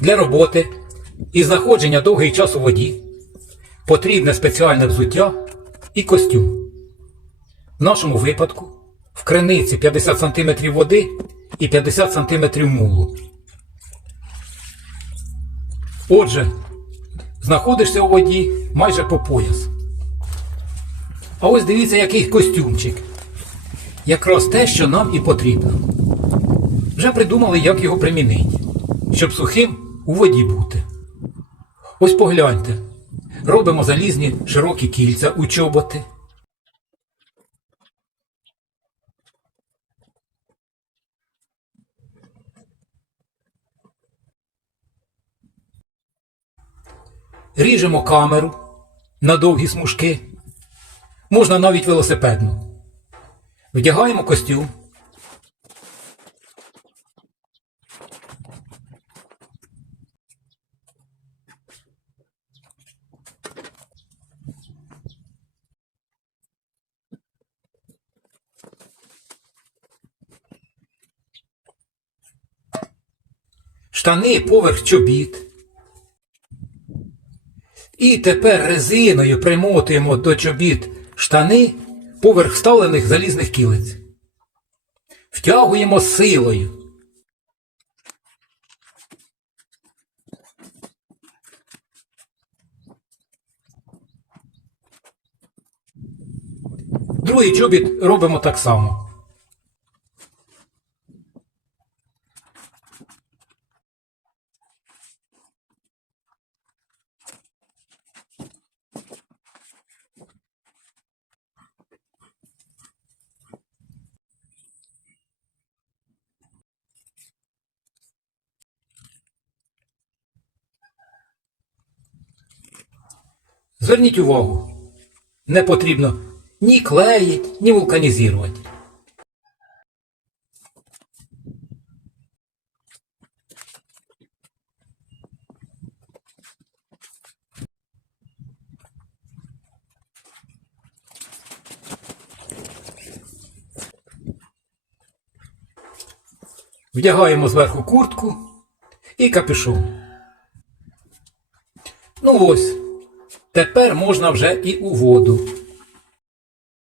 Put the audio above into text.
Для роботи і знаходження довгий час у воді потрібне спеціальне взуття і костюм. В нашому випадку в криниці 50 см води і 50 см мулу. Отже, знаходишся у воді майже по пояс. А ось дивіться, який костюмчик. Якраз те, що нам і потрібно. Вже придумали, як його примінити, щоб сухим у воді бути. Ось погляньте. Робимо залізні широкі кільця у чоботи. Ріжемо камеру на довгі смужки. Можна навіть велосипедну. Вдягаємо костюм. Штани поверх чобіт. І тепер резиною примотуємо до чобіт штани поверх вставлених залізних кілиць. Втягуємо силою. Другий чобіт робимо так само. Зверніть увагу, не потрібно ні клеїть, ні вулканізувати. Вдягаємо зверху куртку і капюшон. Ну ось, тепер можна вже і у воду.